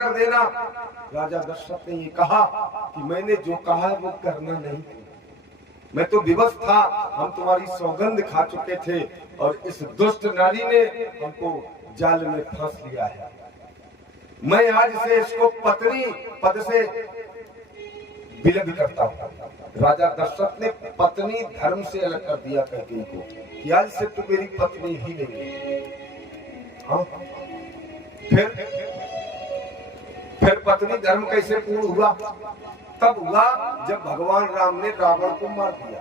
कर देना। राजा दशरथ ने ये कहा कि मैंने जो कहा है वो करना नहीं, मैं तो विवश था, हम तुम्हारी सौगंध खा चुके थे और इस दुष्ट नारी ने हमको जाल में फंस लिया है। मैं आज से इसको पत्नी पद से विलग करता हूँ। राजा दशरथ ने पत्नी धर्म से अलग कर दिया कैकेयी को कि आज से तू मेरी पत्नी ही नहीं है। हाँ? फिर पत्नी धर्म कैसे पूर्ण हुआ? तब हुआ जब भगवान राम ने रावण को मार दिया।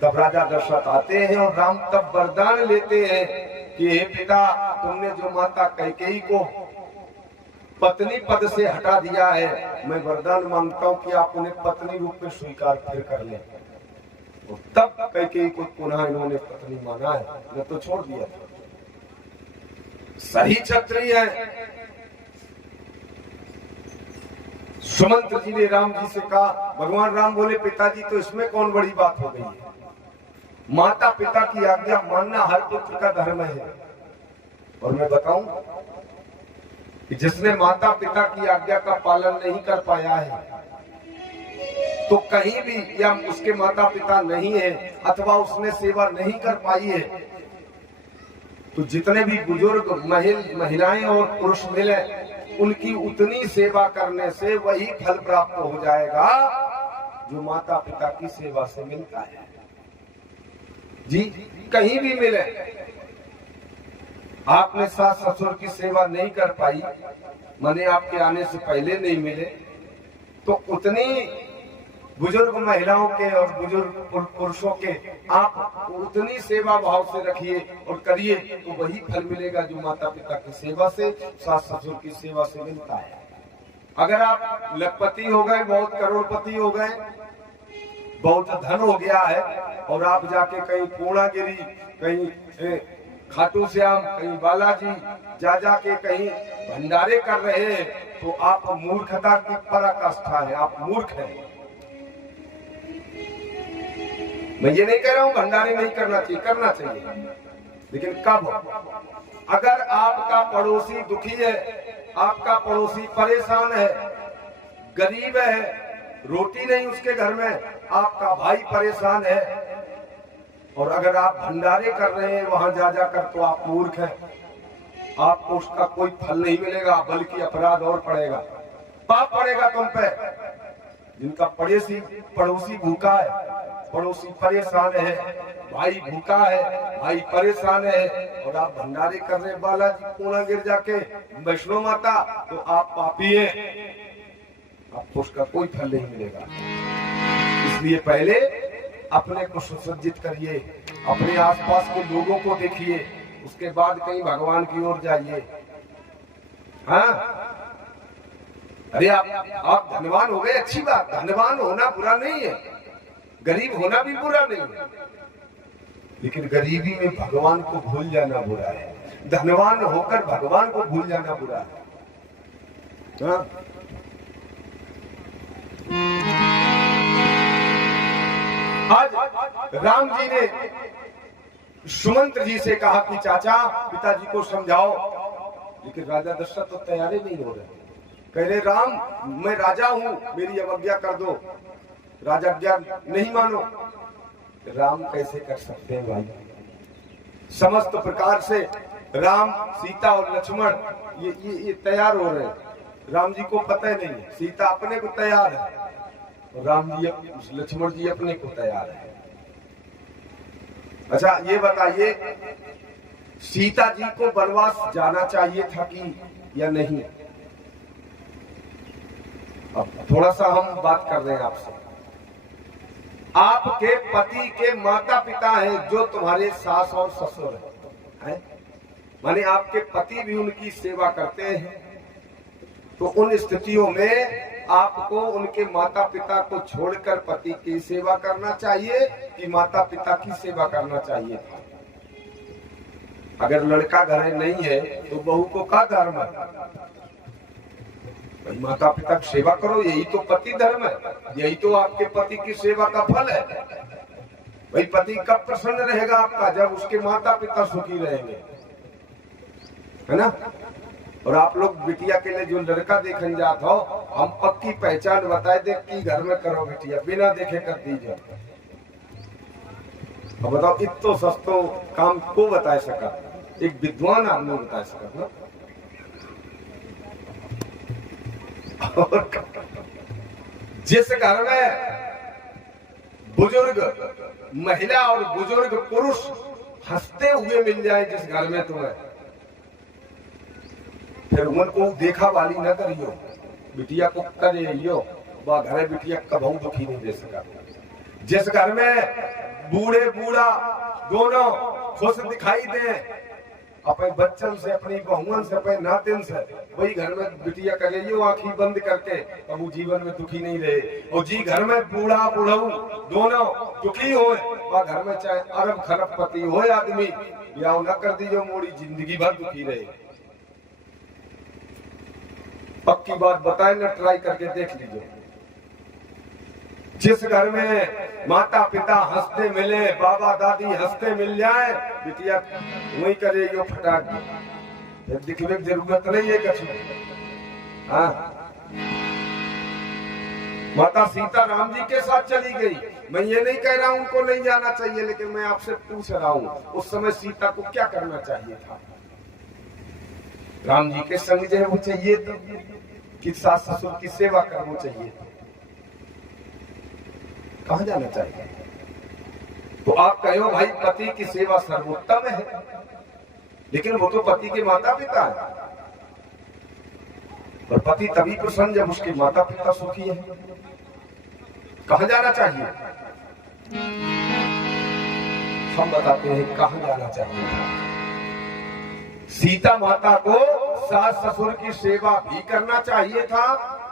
तब राजा दशरथ आते हैं और राम तब वरदान लेते हैं कि हे पिता, तुमने जो माता कैकेयी को पत्नी पद से हटा दिया है, मैं वरदान मांगता हूं कि आप उन्हें पत्नी रूप में स्वीकार फिर कर लें। और तब कैकेयी को पुनः इन्होंने पत्नी माना है, न तो छोड़ दिया। सही क्षत्रिय है। सुमंत्र जी ने राम जी से कहा, भगवान राम बोले, पिताजी तो इसमें कौन बड़ी बात हो गई है? माता पिता की आज्ञा मानना हर पुत्र का धर्म है। और मैं बताऊं कि जिसने माता पिता की आज्ञा का पालन नहीं कर पाया है, तो कहीं भी, या उसके माता पिता नहीं है अथवा उसने सेवा नहीं कर पाई है, तो जितने भी बुजुर्ग महिलाएं और पुरुष मिले, उनकी उतनी सेवा करने से वही फल प्राप्त हो जाएगा जो माता पिता की सेवा से मिलता है। जी, कहीं भी मिले, आपने सास ससुर की सेवा नहीं कर पाई, माने आपके आने से पहले नहीं मिले, तो उतनी बुजुर्ग महिलाओं के और बुजुर्ग पुरुषों के आप उतनी सेवा भाव से रखिए और करिए, तो वही फल मिलेगा जो माता पिता की सेवा से, सास ससुर की सेवा से मिलता है। अगर आप लखपति हो गए, बहुत करोड़पति हो गए, बहुत धन हो गया है, और आप जाके कहीं पूर्णागिरी, कहीं खाटू श्याम, कहीं बालाजी जा के कहीं भंडारे कर रहे हैं, तो आप मूर्खता की पराकाष्ठा है, आप मूर्ख हैं। मैं ये नहीं कह रहा हूं भंडारे नहीं करना चाहिए, करना चाहिए, लेकिन कब? अगर आपका पड़ोसी दुखी है, आपका पड़ोसी परेशान है, गरीब है, रोटी नहीं उसके घर में, आपका भाई परेशान है, और अगर आप भंडारे कर रहे हैं वहां जा कर, तो आप मूर्ख हैं। आपको उसका कोई फल नहीं मिलेगा, बल्कि अपराध और पड़ेगा, पाप पड़ेगा तुम पे। जिनका पड़ोसी भूखा है, पड़ोसी परेशान है, भाई भूखा है, भाई परेशान है, और आप भंडारे कर रहे बालाजी पूर्णागिर जाके, वैष्णो माता, तो आप पापी हैं, आपको उसका कोई फल नहीं मिलेगा। इसलिए पहले अपने को सुसज्जित करिए, अपने आसपास के लोगों को देखिए, उसके बाद कहीं भगवान की ओर जाइए। हाँ, अरे आप धनवान हो गए, अच्छी बात, धनवान होना बुरा नहीं है, गरीब होना भी बुरा नहीं है, लेकिन गरीबी में भगवान को भूल जाना बुरा है, धनवान होकर भगवान को भूल जाना बुरा है। हाँ? आज राम जी ने सुमंत्र जी से कहा कि चाचा, पिताजी को समझाओ, लेकिन राजा दशरथ तो तैयार ही नहीं हो रहे। कह रहे, राम, मैं राजा हूं, मेरी अवज्ञा कर दो, राजाज्ञा नहीं मानो। राम कैसे कर सकते हैं भाई? समस्त प्रकार से राम, सीता और लक्ष्मण ये तैयार हो रहे हैं। राम जी को पता ही नहीं है, सीता अपने को तैयार है, और राम जी, लक्ष्मण जी अपने को तैयार है। अच्छा, ये बताइए, सीता जी को वनवास जाना चाहिए था कि या नहीं? अब थोड़ा सा हम बात कर रहे हैं आपसे। आपके पति के माता पिता हैं जो तुम्हारे सास और ससुर हैं, माने आपके पति भी उनकी सेवा करते हैं, तो उन स्थितियों में आपको उनके माता पिता को छोड़कर पति की सेवा करना चाहिए कि माता पिता की सेवा करना चाहिए? अगर लड़का घर नहीं है तो बहू को क्या धर्म है? भाई माता पिता की सेवा करो, यही तो पति धर्म है, यही तो आपके पति की सेवा का फल है। भाई पति कब प्रसन्न रहेगा आपका? जब उसके माता पिता सुखी रहेंगे, है ना? और आप लोग बिटिया के लिए जो लड़का देखन जात हो, हम पक्की पहचान बताए दे कि घर में करो बिटिया, बिना देखे कर दीजिए। अब बताओ इतो सस्तो काम को बता सका, एक विद्वान आदमी बता सका ना। जिस घर में बुजुर्ग महिला और बुजुर्ग पुरुष हंसते हुए मिल जाए जिस घर में तुम्हें, फिर उनको देखा वाली न करियो, बिटिया को करियो, वह घर बिटिया कभी दुखी नहीं दे सका। जिस घर में बूढ़े बूढ़ा दोनों खुश दिखाई दे, अपने बच्चन से, अपनी बहुअन से, अपने नातिन से, वही घर में बिटिया करियो आंखी बंद करके, अब वो जीवन में दुखी नहीं रहे। और जी घर में बूढ़ा बुढ़ऊ दोनों दुखी हो, वह घर में चाहे अरब खरब पति हो आदमी, ब्याह न कर दीजिए, मोड़ी जिंदगी भर दुखी रहे। पक्की बात बताए ना, ट्राई करके देख लीजिए। जिस घर में माता पिता हंसते मिले, बाबा दादी हंसते मिल जाए, बिटिया वही करे यो फटाक दिखने की जरूरत नहीं है कछु। हाँ, माता सीता राम जी के साथ चली गई। मैं ये नहीं कह रहा हूं उनको नहीं जाना चाहिए, लेकिन मैं आपसे पूछ रहा हूं उस समय सीता को क्या करना चाहिए था? राम जी के संग जो वो चाहिए तो कि सास ससुर की सेवा करनी चाहिए, कहां जाना चाहिए? तो आप कहो भाई पति की सेवा सर्वोत्तम है, लेकिन वो तो पति के माता पिता है, और पति तभी प्रसन्न जब उसके माता पिता सुखी है। कहां जाना चाहिए? हम बताते हैं कहां जाना चाहिए। सीता माता को सास ससुर की सेवा भी करना चाहिए था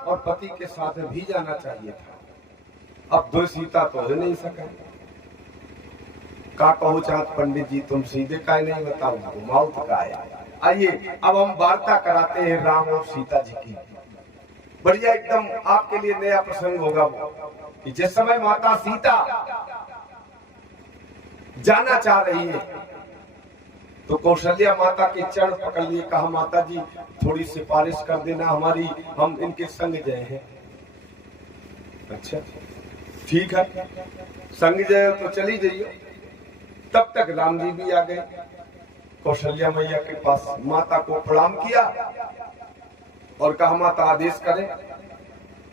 और पति के साथ भी जाना चाहिए था। अब दो सीता तो हो नहीं सका। का कहो चाँद पंडित जी, तुम सीधे का नहीं बताओ, घुमाओ तो का है। आइए अब हम वार्ता कराते हैं राम और सीता जी की। बढ़िया एकदम आपके लिए नया प्रसंग होगा वो, कि जिस समय माता सीता जाना चाह रही है तो कौशल्या माता के चरण पकड़ लिए, कहा माता जी थोड़ी सिफारिश कर देना हमारी, हम इनके संग गए हैं। अच्छा ठीक है, संग जाए तो चली जाइए। तब तक राम जी भी आ गए कौशल्या मैया के पास, माता को प्रणाम किया और कहा माता आदेश करें।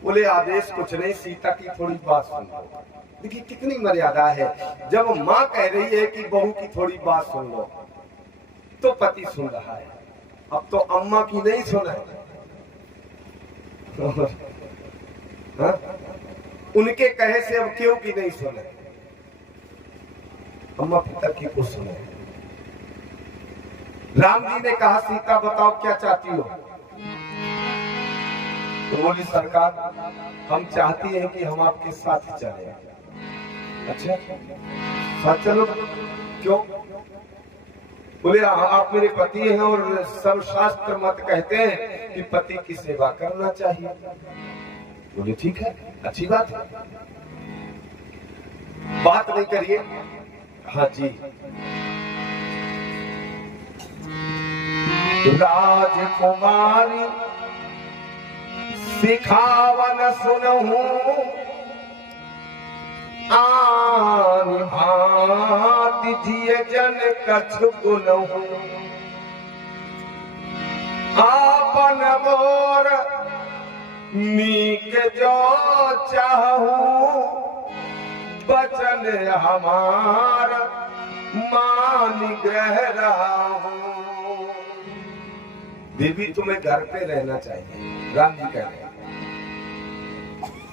बोले आदेश कुछ नहीं, सीता की थोड़ी बात सुन लो। देखिए कितनी मर्यादा है, जब माँ कह रही है कि बहू की थोड़ी बात सुन लो तो पति सुन रहा है। अब तो अम्मा की नहीं सुना है, उनके कहे से अब क्यों की नहीं सुने, अम्मा पिता की को सुने। राम जी ने कहा सीता बताओ क्या चाहती हो? तो बोली सरकार हम चाहती हैं कि हम आपके साथ चले। अच्छा साथ चलो, क्यों? बोले आप मेरे पति हैं और सब शास्त्र मत कहते हैं कि पति की सेवा करना चाहिए। बोले ठीक है, अच्छी बात है, बात नहीं करिए। हाँ जी, राजकुमारी सिखावन सुनहु आनि भांति जिय जन कछु गुनहु, आपन मोर नीक जो चाहू बचन हमार मान ग्रह रहा हूं। देवी तुम्हें घर पे रहना चाहिए, राम जी कह रहे हैं।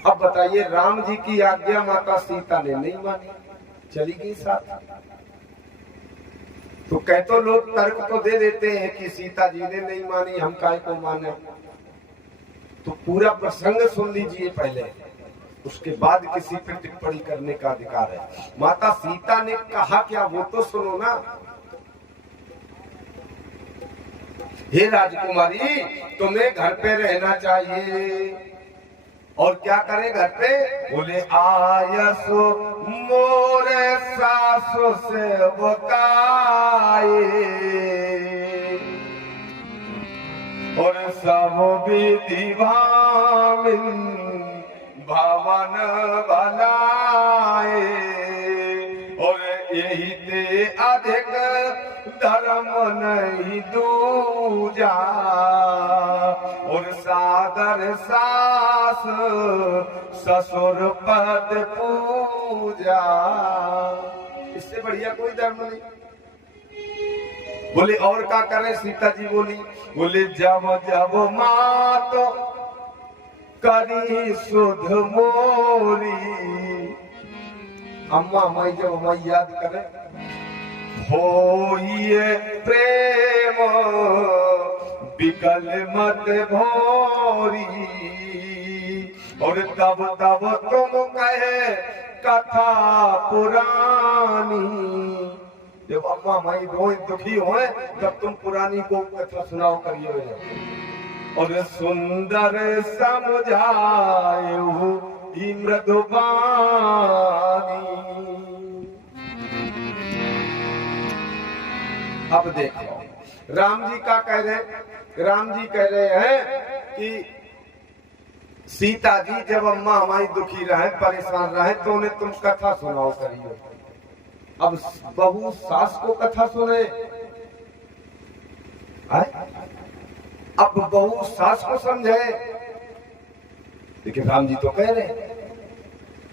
अब बताइए राम जी की आज्ञा माता सीता ने नहीं मानी, चली गई साथ। तो कहते लोग तर्क तो दे देते हैं कि सीता जी ने नहीं मानी, हम काहे को माने। तो पूरा प्रसंग सुन लीजिए पहले, उसके बाद किसी पर टिप्पणी करने का अधिकार है। माता सीता ने कहा क्या वो तो सुनो ना। हे राजकुमारी तुम्हें घर पे रहना चाहिए, और क्या करे घर पे? बोले आयसु मोरे सासु से बकाए, और सब विधि भाविन भवन बनाए और यही ते अधिक धर्म नहीं दूजा और सादर सास ससुर पद पूजा। इससे बढ़िया कोई धर्म नहीं। बोले और क्या करें? सीता जी बोली, बोले जब जब मात करी सुध मोरी, अम्मा माई जब माई याद करे, हो ये प्रेम बिकल मत भोरी और तब तब तुम कहे कथा पुरानी। जब अम्मा माई रोए दुखी होए तब तुम पुरानी को कथा सुनाओ करिए और सुंदर समझाए मृदुबानी। अब देखो राम जी का कह रहे, राम जी कह रहे हैं कि सीता जी जब अम्मा हमारी दुखी रहे परेशान रहे तो उन्हें तुम कथा सुनाओ करिए। अब बहू सास को कथा सुने, अब बहू सास को समझे। लेकिन राम जी तो कह रहे,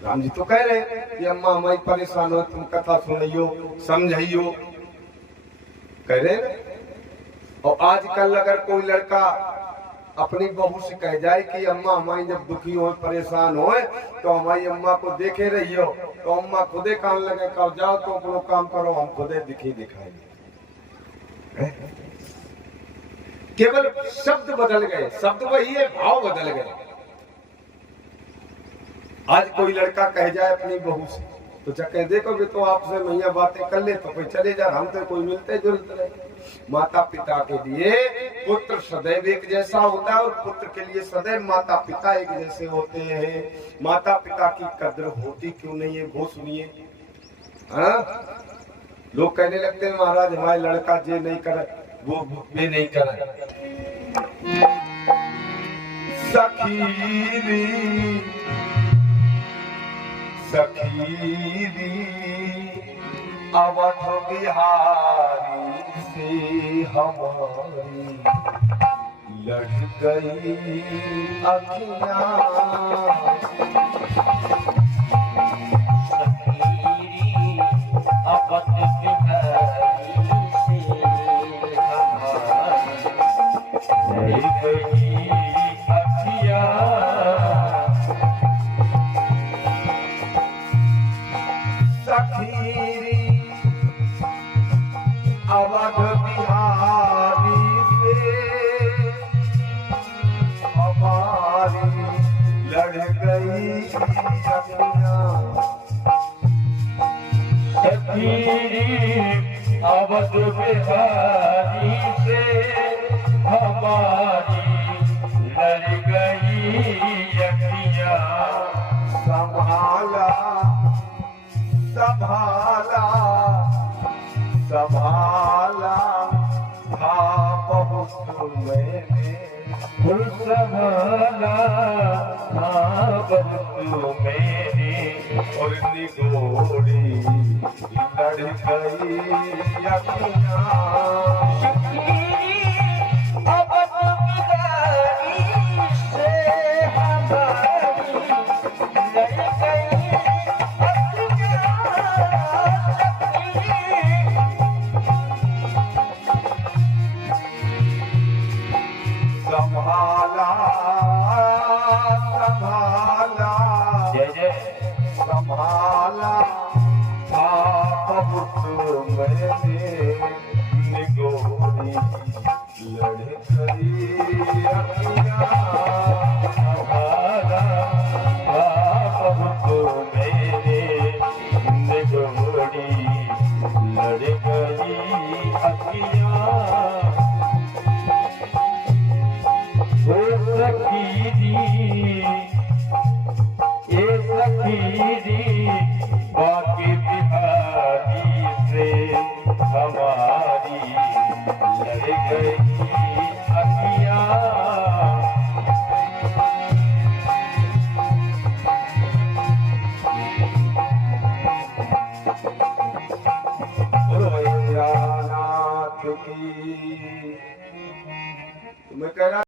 राम जी तो कह रहे कि अम्मा हमारी परेशान हो तुम कथा सुनियो समझियो, कह रहे। और आजकल अगर कोई लड़का अपनी बहू से कह जाए कि अम्मा हमारी जब दुखी हो परेशान हो तो हमारी अम्मा को देखे रहियो, तो अम्मा खुदे काम लगे कहो जाओ तो अपनो काम करो, हम खुदे दिखी दिखाएंगे। केवल शब्द बदल गए, शब्द वही है, भाव बदल गए। आज कोई लड़का कह जाए अपनी बहू से तो कह देखोगे तो आपसे मैया बातें कर ले तो कोई चले जा, हम तो कोई मिलते जुलते नहीं। माता पिता के लिए पुत्र सदैव एक जैसा होता है और पुत्र के लिए सदैव माता पिता एक जैसे होते हैं। माता पिता की कद्र होती क्यों नहीं है वो सुनिए। लोग कहने लगते हैं महाराज हमारे लड़का जे नहीं करे वो वे नहीं करे। सखीरी सखीरी अवध बिहारी से हमारी लड़ गई अखियां। सखीरी अवध बिहारी से हमारी लड़ गई अखियां। सखीरी अवध बिहारी से हमारी लड़ गई अखियां। सखीरी अवध बिहारी से हमारी लड़ गई अखियां। संभाला संभाला संभाला था बहुत मैंने, संभाला था बहुत मैंने और निगोरी लड़ गई अखियां। अवध बिहारी से हमारी लड़ गई संभाला संभाला जय जय संभाला था बहुत मैंने निगोरी लड़ गई अखियां। संभाला था बहुत मैंने निगोरी लड़ गई अखियां। सखीरी बाकी बिहारी से हमारी लड़ गई अखियां। की। तो मैं कह रहा